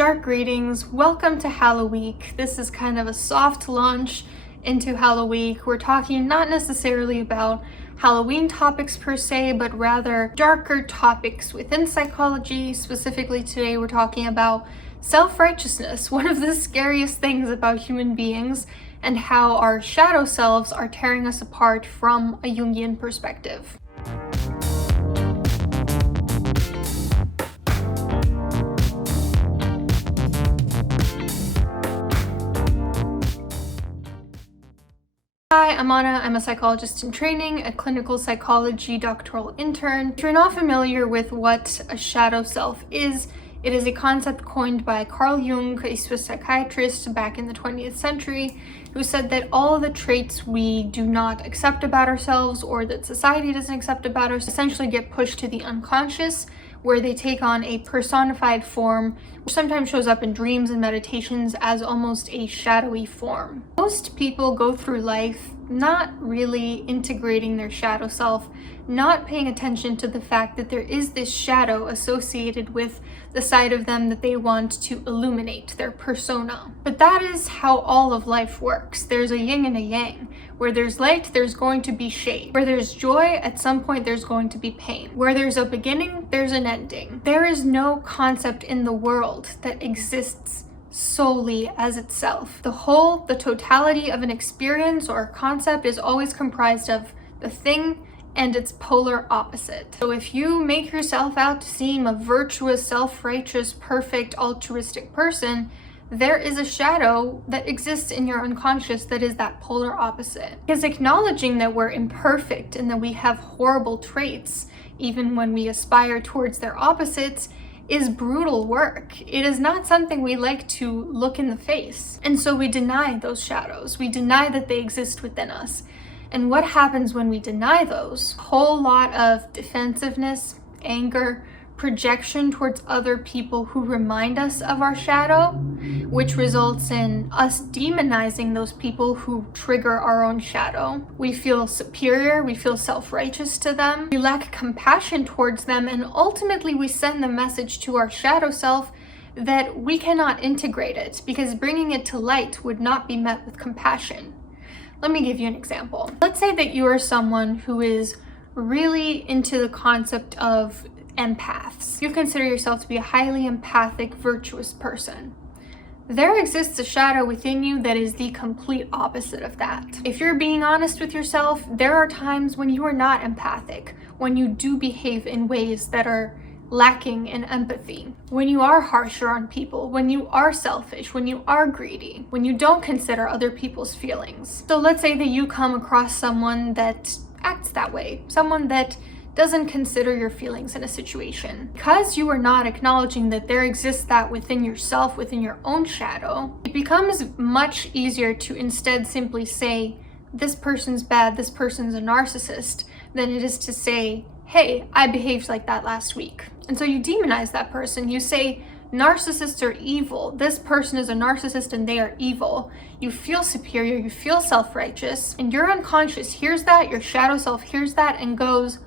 Dark greetings, welcome to Halloween. This is kind of a soft launch into Halloween. We're talking not necessarily about Halloween topics per se, but rather darker topics within psychology. Specifically today we're talking about self-righteousness, one of the scariest things about human beings, and how our shadow selves are tearing us apart from a Jungian perspective. Hi, I'm Anna. I'm a psychologist in training, a clinical psychology doctoral intern. If you're not familiar with what a shadow self is, it is a concept coined by Carl Jung, a Swiss psychiatrist back in the 20th century, who said that all of the traits we do not accept about ourselves or that society doesn't accept about us essentially get pushed to the unconscious, where they take on a personified form, which sometimes shows up in dreams and meditations as almost a shadowy form. Most people go through life not really integrating their shadow self, not paying attention to the fact that there is this shadow associated with the side of them that they want to illuminate, their persona. But that is how all of life works. There's a yin and a yang. Where there's light, there's going to be shade. Where there's joy, at some point there's going to be pain. Where there's a beginning, there's an ending. There is no concept in the world that exists solely as itself. The totality of an experience or a concept is always comprised of the thing and its polar opposite. So if you make yourself out to seem a virtuous, self-righteous, perfect, altruistic person, there is a shadow that exists in your unconscious that is that polar opposite. Because acknowledging that we're imperfect and that we have horrible traits, even when we aspire towards their opposites, is brutal work. It is not something we like to look in the face. And so we deny those shadows. We deny that they exist within us. And what happens when we deny those? A whole lot of defensiveness, anger, projection towards other people who remind us of our shadow, which results in us demonizing those people who trigger our own shadow. We feel superior, we feel self-righteous to them, we lack compassion towards them, and ultimately we send the message to our shadow self that we cannot integrate it because bringing it to light would not be met with compassion. Let me give you an example. Let's say that you are someone who is really into the concept of empaths. You consider yourself to be a highly empathic, virtuous person. There exists a shadow within you that is the complete opposite of that. If you're being honest with yourself, there are times when you are not empathic, when you do behave in ways that are lacking in empathy, when you are harsher on people, when you are selfish, when you are greedy, when you don't consider other people's feelings. So let's say that you come across someone that acts that way, someone that doesn't consider your feelings in a situation. Because you are not acknowledging that there exists that within yourself, within your own shadow, it becomes much easier to instead simply say, this person's bad, this person's a narcissist, than it is to say, hey, I behaved like that last week. And so you demonize that person. You say, narcissists are evil. This person is a narcissist and they are evil. You feel superior, you feel self-righteous, and your unconscious hears that, your shadow self hears that and goes,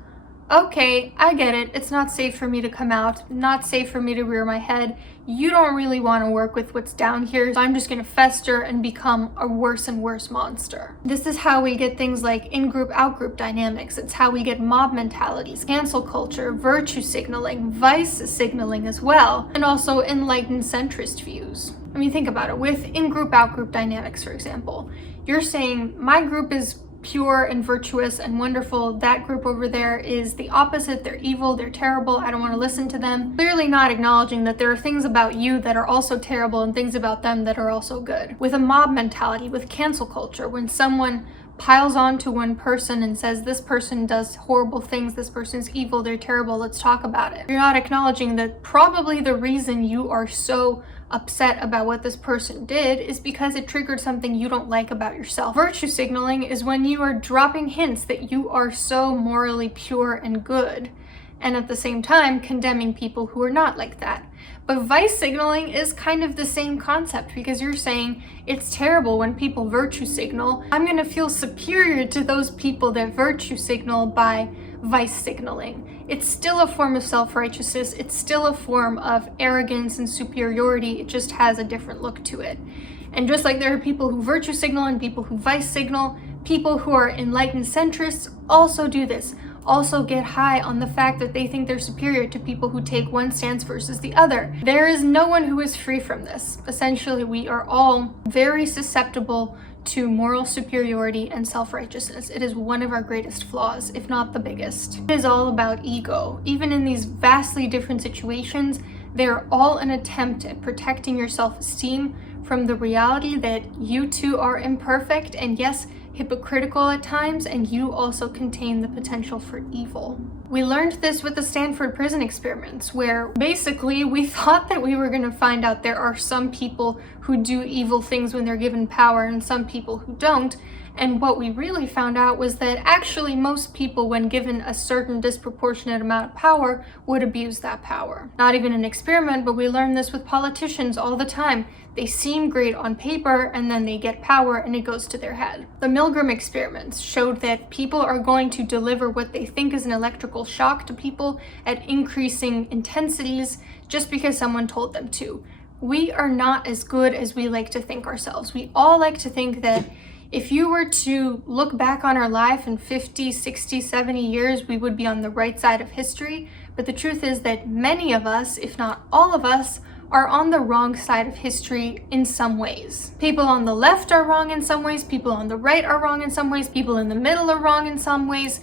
okay, I get it. It's not safe for me to come out, not safe for me to rear my head. You don't really want to work with what's down here, so I'm just going to fester and become a worse and worse monster. This is how we get things like in-group, out-group dynamics. It's how we get mob mentalities, cancel culture, virtue signaling, vice signaling as well, and also enlightened centrist views. I mean, think about it. With in-group, out-group dynamics, for example, you're saying my group is pure and virtuous and wonderful. That group over there is the opposite. They're evil, they're terrible, I don't want to listen to them. Clearly not acknowledging that there are things about you that are also terrible and things about them that are also good. With a mob mentality, with cancel culture, when someone piles on to one person and says, this person does horrible things, this person's evil, they're terrible, let's talk about it. You're not acknowledging that probably the reason you are so upset about what this person did is because it triggered something you don't like about yourself. Virtue signaling is when you are dropping hints that you are so morally pure and good, and at the same time condemning people who are not like that. But vice signaling is kind of the same concept, because you're saying it's terrible when people virtue signal. I'm gonna feel superior to those people that virtue signal by vice signaling. It's still a form of self-righteousness. It's still a form of arrogance and superiority. It just has a different look to it. And just like there are people who virtue signal and people who vice signal, people who are enlightened centrists also do this, also get high on the fact that they think they're superior to people who take one stance versus the other. There is no one who is free from this. Essentially, we are all very susceptible to moral superiority and self-righteousness. It is one of our greatest flaws, if not the biggest. It is all about ego. Even in these vastly different situations, they're all an attempt at protecting your self-esteem from the reality that you too are imperfect and, yes, hypocritical at times, and you also contain the potential for evil. We learned this with the Stanford prison experiments, where basically we thought that we were going to find out there are some people who do evil things when they're given power and some people who don't. And what we really found out was that actually most people, when given a certain disproportionate amount of power, would abuse that power. Not even an experiment, but we learn this with politicians all the time. They seem great on paper and then they get power and it goes to their head. The Milgram experiments showed that people are going to deliver what they think is an electrical shock to people at increasing intensities just because someone told them to. We are not as good as we like to think ourselves. We all like to think that if you were to look back on our life in 50, 60, 70 years, we would be on the right side of history. But the truth is that many of us, if not all of us, are on the wrong side of history in some ways. People on the left are wrong in some ways, people on the right are wrong in some ways, people in the middle are wrong in some ways.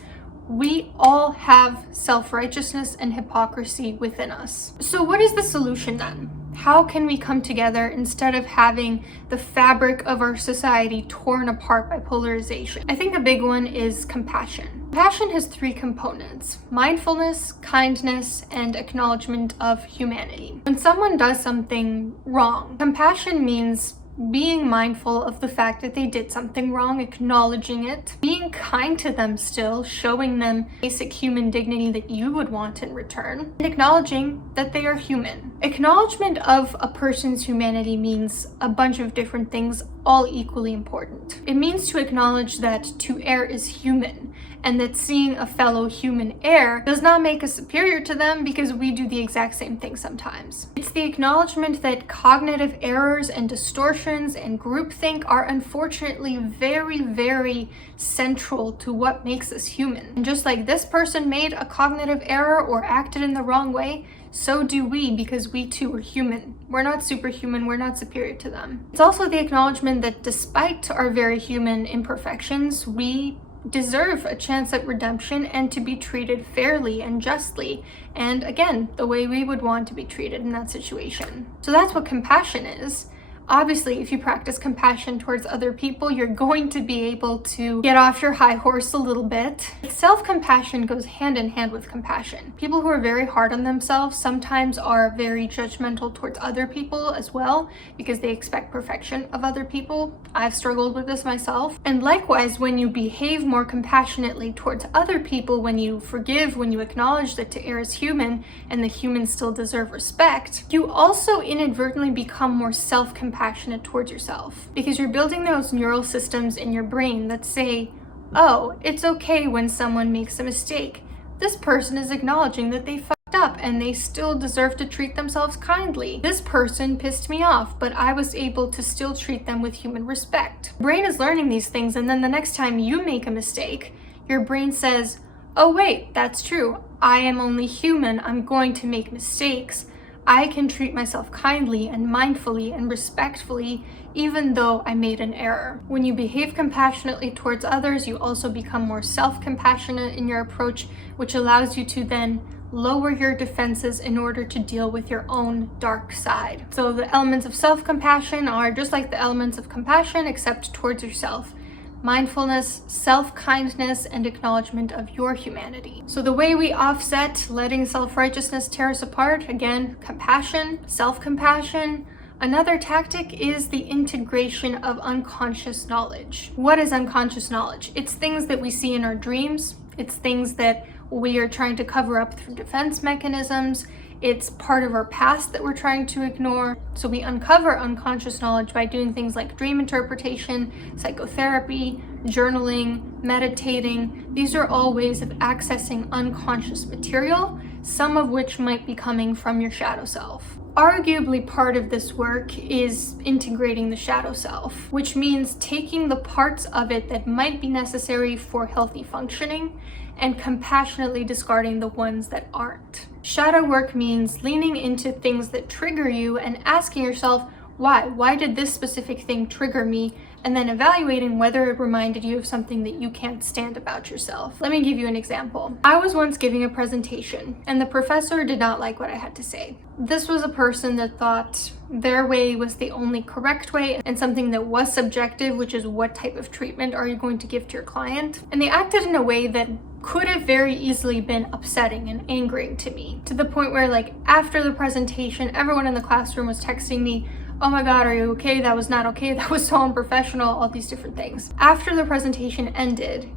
We all have self-righteousness and hypocrisy within us. So what is the solution then? How can we come together instead of having the fabric of our society torn apart by polarization? I think a big one is compassion. Compassion has three components: mindfulness, kindness, and acknowledgement of humanity. When someone does something wrong, compassion means being mindful of the fact that they did something wrong, acknowledging it, being kind to them still, showing them basic human dignity that you would want in return, and acknowledging that they are human. Acknowledgement of a person's humanity means a bunch of different things, all equally important. It means to acknowledge that to err is human, and that seeing a fellow human err does not make us superior to them because we do the exact same thing sometimes. It's the acknowledgement that cognitive errors and distortions and groupthink are unfortunately very, very central to what makes us human. And just like this person made a cognitive error or acted in the wrong way, so do we, because we too are human. We're not superhuman, we're not superior to them. It's also the acknowledgement that despite our very human imperfections, we deserve a chance at redemption and to be treated fairly and justly, and again, the way we would want to be treated in that situation. So that's what compassion is. Obviously, if you practice compassion towards other people, you're going to be able to get off your high horse a little bit. Self-compassion goes hand in hand with compassion. People who are very hard on themselves sometimes are very judgmental towards other people as well, because they expect perfection of other people. I've struggled with this myself. And likewise, when you behave more compassionately towards other people, when you forgive, when you acknowledge that to err is human and the humans still deserve respect, you also inadvertently become more self-compassionate towards yourself, because you're building those neural systems in your brain that say, oh, it's okay when someone makes a mistake. This person is acknowledging that they fucked up and they still deserve to treat themselves kindly. This person pissed me off, but I was able to still treat them with human respect. Brain is learning these things, and then the next time you make a mistake, your brain says, oh wait, that's true. I am only human. I'm going to make mistakes. I can treat myself kindly and mindfully and respectfully, even though I made an error. When you behave compassionately towards others, you also become more self-compassionate in your approach, which allows you to then lower your defenses in order to deal with your own dark side. So the elements of self-compassion are just like the elements of compassion, except towards yourself. Mindfulness, self-kindness, and acknowledgement of your humanity. So the way we offset letting self-righteousness tear us apart, again, compassion, self-compassion. Another tactic is the integration of unconscious knowledge. What is unconscious knowledge? It's things that we see in our dreams. It's things that we are trying to cover up through defense mechanisms. It's part of our past that we're trying to ignore. So we uncover unconscious knowledge by doing things like dream interpretation, psychotherapy, journaling, meditating. These are all ways of accessing unconscious material, some of which might be coming from your shadow self. Arguably, part of this work is integrating the shadow self, which means taking the parts of it that might be necessary for healthy functioning and compassionately discarding the ones that aren't. Shadow work means leaning into things that trigger you and asking yourself, why? Why did this specific thing trigger me? And then evaluating whether it reminded you of something that you can't stand about yourself. Let me give you an example. I was once giving a presentation and the professor did not like what I had to say. This was a person that thought their way was the only correct way and something that was subjective, which is what type of treatment are you going to give to your client? And they acted in a way that could have very easily been upsetting and angering to me, to the point where, like, after the presentation, everyone in the classroom was texting me, "Oh my God, are you okay? That was not okay. That was so unprofessional," all these different things. After the presentation ended,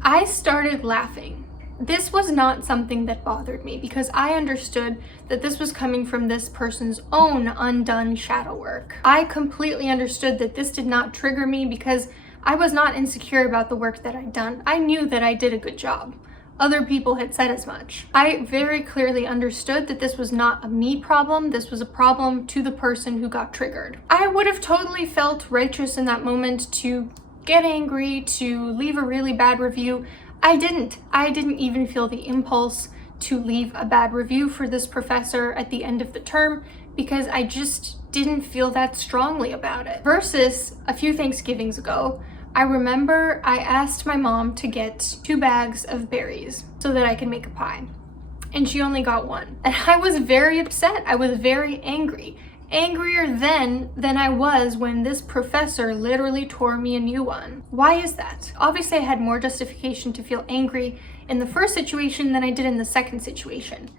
I started laughing. This was not something that bothered me because I understood that this was coming from this person's own undone shadow work. I completely understood that this did not trigger me because I was not insecure about the work that I'd done. I knew that I did a good job. Other people had said as much. I very clearly understood that this was not a me problem, this was a problem to the person who got triggered. I would have totally felt righteous in that moment to get angry, to leave a really bad review. I didn't even feel the impulse to leave a bad review for this professor at the end of the term because I just didn't feel that strongly about it. Versus a few Thanksgivings ago, I remember I asked my mom to get 2 bags of berries so that I could make a pie. And she only got 1. And I was very upset. I was very angry. Angrier then than I was when this professor literally tore me a new one. Why is that? Obviously, I had more justification to feel angry in the first situation than I did in the second situation.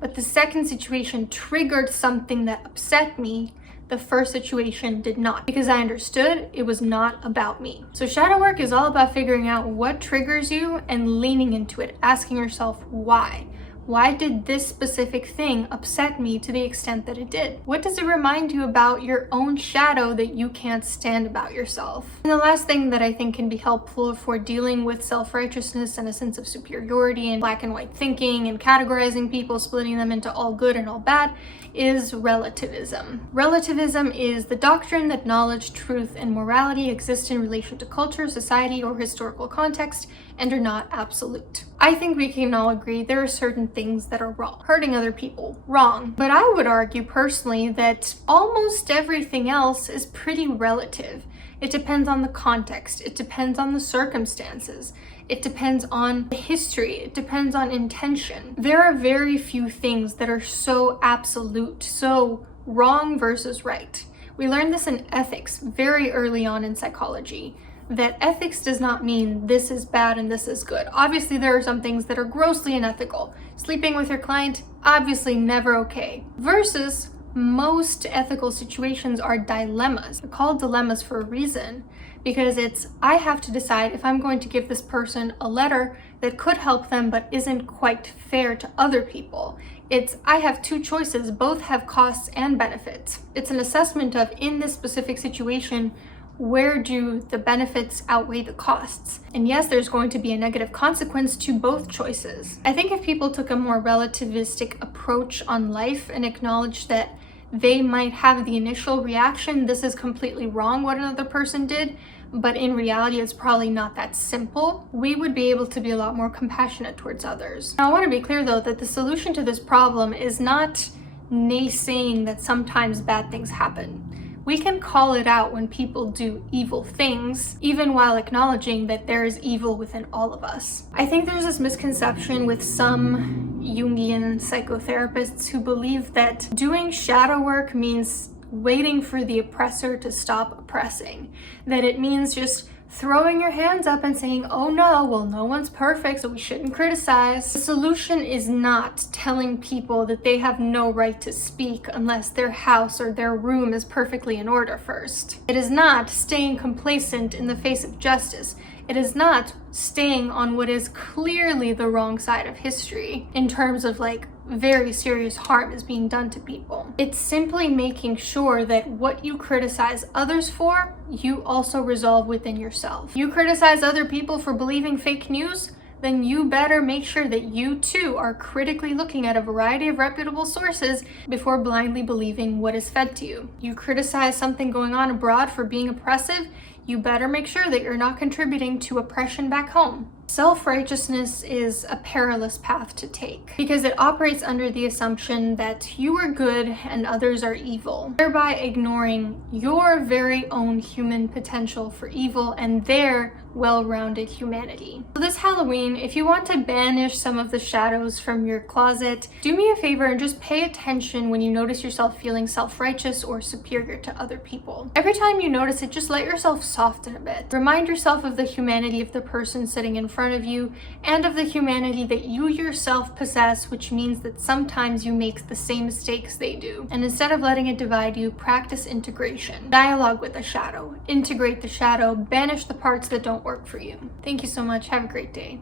But the second situation triggered something that upset me. The first situation did not, because I understood it was not about me. So shadow work is all about figuring out what triggers you and leaning into it, asking yourself why. Why did this specific thing upset me to the extent that it did? What does it remind you about your own shadow that you can't stand about yourself? And the last thing that I think can be helpful for dealing with self-righteousness and a sense of superiority and black and white thinking and categorizing people, splitting them into all good and all bad, is relativism. Relativism is the doctrine that knowledge, truth, and morality exist in relation to culture, society, or historical context and are not absolute. I think we can all agree there are certain things that are wrong. Hurting other people, wrong. But I would argue personally that almost everything else is pretty relative. It depends on the context. It depends on the circumstances. It depends on the history. It depends on intention. There are very few things that are so absolute, so wrong versus right. We learned this in ethics very early on in psychology, that ethics does not mean this is bad and this is good. Obviously, there are some things that are grossly unethical. Sleeping with your client, obviously never okay. Versus most ethical situations are dilemmas. They're called dilemmas for a reason, because it's, I have to decide if I'm going to give this person a letter that could help them but isn't quite fair to other people. It's, I have 2 choices, both have costs and benefits. It's an assessment of, in this specific situation, where do the benefits outweigh the costs? And yes, there's going to be a negative consequence to both choices. I think if people took a more relativistic approach on life and acknowledged that they might have the initial reaction, this is completely wrong what another person did, but in reality it's probably not that simple, we would be able to be a lot more compassionate towards others. Now, I want to be clear though that the solution to this problem is not naysaying that sometimes bad things happen. We can call it out when people do evil things, even while acknowledging that there is evil within all of us. I think there's this misconception with some Jungian psychotherapists who believe that doing shadow work means waiting for the oppressor to stop oppressing, that it means just throwing your hands up and saying, oh no, well, no one's perfect, so we shouldn't criticize. The solution is not telling people that they have no right to speak unless their house or their room is perfectly in order first. It is not staying complacent in the face of justice. It is not staying on what is clearly the wrong side of history in terms of like very serious harm is being done to people. It's simply making sure that what you criticize others for, you also resolve within yourself. You criticize other people for believing fake news, then you better make sure that you too are critically looking at a variety of reputable sources before blindly believing what is fed to you. You criticize something going on abroad for being oppressive, you better make sure that you're not contributing to oppression back home. Self-righteousness is a perilous path to take because it operates under the assumption that you are good and others are evil, thereby ignoring your very own human potential for evil and their well-rounded humanity. So this Halloween, if you want to banish some of the shadows from your closet, do me a favor and just pay attention when you notice yourself feeling self-righteous or superior to other people. Every time you notice it, just let yourself soften a bit. Remind yourself of the humanity of the person sitting in front of you and of the humanity that you yourself possess, which means that sometimes you make the same mistakes they do. And instead of letting it divide you, practice integration. Dialogue with the shadow. Integrate the shadow. Banish the parts that don't work for you. Thank you so much. Have a great day.